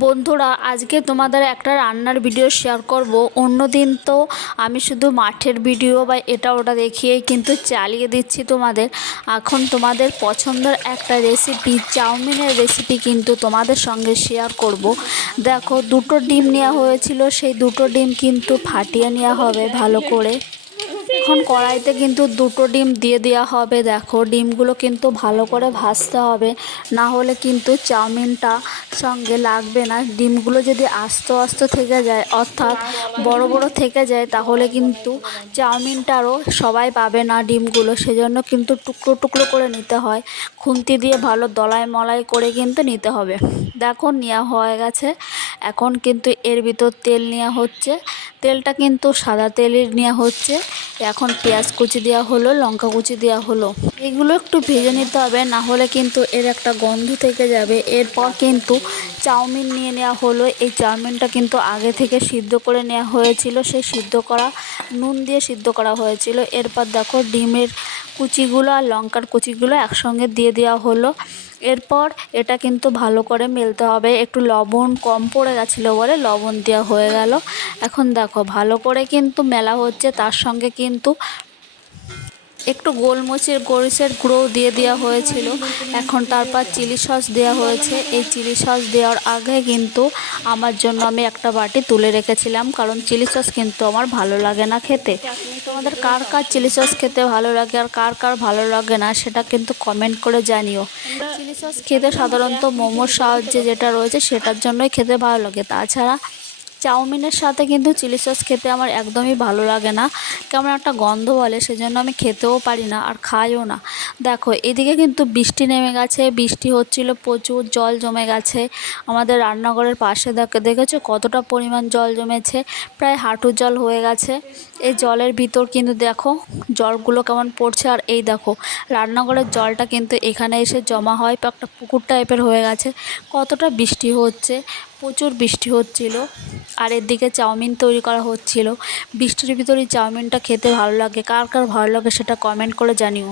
বন্ধুরা, আজকে তোমাদের একটা রান্নার ভিডিও শেয়ার করব। অন্যদিন তো আমি শুধু মাঠের ভিডিও বা এটা ওটা দেখিয়েই কিন্তু চালিয়ে দিচ্ছি তোমাদের। এখন তোমাদের পছন্দের একটা রেসিপি, চাউমিনের রেসিপি কিন্তু তোমাদের সঙ্গে শেয়ার করব। দেখো, দুটো ডিম নেওয়া হয়েছিল, সেই দুটো ডিম কিন্তু ফাটিয়ে নেওয়া হবে ভালো করে। এখন কড়াইতে কিন্তু দুটো ডিম দিয়ে দেওয়া হবে। দেখো, ডিমগুলো কিন্তু ভালো করে ভাজতে হবে, না হলে কিন্তু চাউমিনটা সঙ্গে লাগবে না। ডিমগুলো যদি আস্তে আস্তে থেকে যায়, অর্থাৎ বড় বড় থেকে যায়, তাহলে কিন্তু চাউমিনটারও সবাই পাবে না ডিমগুলো। সেজন্য কিন্তু টুকরো টুকরো করে নিতে হয়, খুন্তি দিয়ে ভালো দলাই মলাই করে কিন্তু নিতে হবে। দেখো, নেওয়া হয়ে গেছে। এখন কিন্তু এর ভিতর তেল নেওয়া হচ্ছে। তেলটা কিন্তু সাদা তেলের নেওয়া হচ্ছে। এখন পেঁয়াজ কুচি দেওয়া হলো, লঙ্কা কুচি দেওয়া হলো। এগুলো একটু ভেজে নিতে হবে, না হলে কিন্তু এর একটা গন্ধ থেকে যাবে। এরপর কিন্তু চাউমিন নিয়ে নেওয়া হলো। এই চাউমিনটা কিন্তু আগে থেকে সিদ্ধ করে নেওয়া হয়েছিল, সেই সিদ্ধ করা নুন দিয়ে সিদ্ধ করা হয়েছিল। এরপর দেখো, ডিমের কুচিগুলো আর লঙ্কার কুচিগুলো একসঙ্গে দিয়ে দেওয়া হলো। এরপর এটা কিন্তু ভালো করে মেলতে হবে। একটু লবণ কম পড়ে গেছিলো বলে লবণ দেওয়া হয়ে গেল। এখন দেখো, ভালো করে কিন্তু মেলা হচ্ছে। তার সঙ্গে কিন্তু একটু গোলমরিচের গুঁড়োও দিয়ে দেওয়া হয়েছিল। এখন তারপর চিলি সস দেওয়া হয়েছে। এই চিলি সস দেওয়ার আগে কিন্তু আমার জন্য আমি একটা বাটি তুলে রেখেছিলাম, কারণ চিলি সস কিন্তু আমার ভালো লাগে না খেতে। তোমাদের কার কার চিলি সস খেতে ভালো লাগে আর কার কার ভালো লাগে না, সেটা কিন্তু কমেন্ট করে জানিও। চিলি সস খেতে সাধারণত মোমোর সাহায্যে যেটা রয়েছে সেটার জন্যই খেতে ভালো লাগে। তাছাড়া চাউমিনের সাথে কিন্তু চিলি সস খেতে আমার একদমই ভালো লাগে না, কেমন একটা গন্ধ বলে, সেজন্য আমি খেতেও পারি না আর খাইও না। দেখো, এদিকে কিন্তু বৃষ্টি নেমে গেছে। বৃষ্টি হচ্ছিল, প্রচুর জল জমে গেছে আমাদের রান্নাঘরের পাশে। দেখেছো কতটা পরিমাণ জল জমেছে, প্রায় হাঁটু জল হয়ে গেছে। এই জলের ভিতর কিন্তু দেখো জলগুলো কেমন পড়ছে। আর এই দেখো, রান্নাঘরের জলটা কিন্তু এখানে এসে জমা হয়, একটা পুকুর টাইপের হয়ে গেছে। কতটা বৃষ্টি হচ্ছে, প্রচুর বৃষ্টি হচ্ছিল। আর এদিকে চাউমিন তৈরি করা হচ্ছিল। বৃষ্টির ভিতরে চাউমিনটা খেতে ভালো লাগে। কার কার ভালো লাগে সেটা কমেন্ট করে জানিও।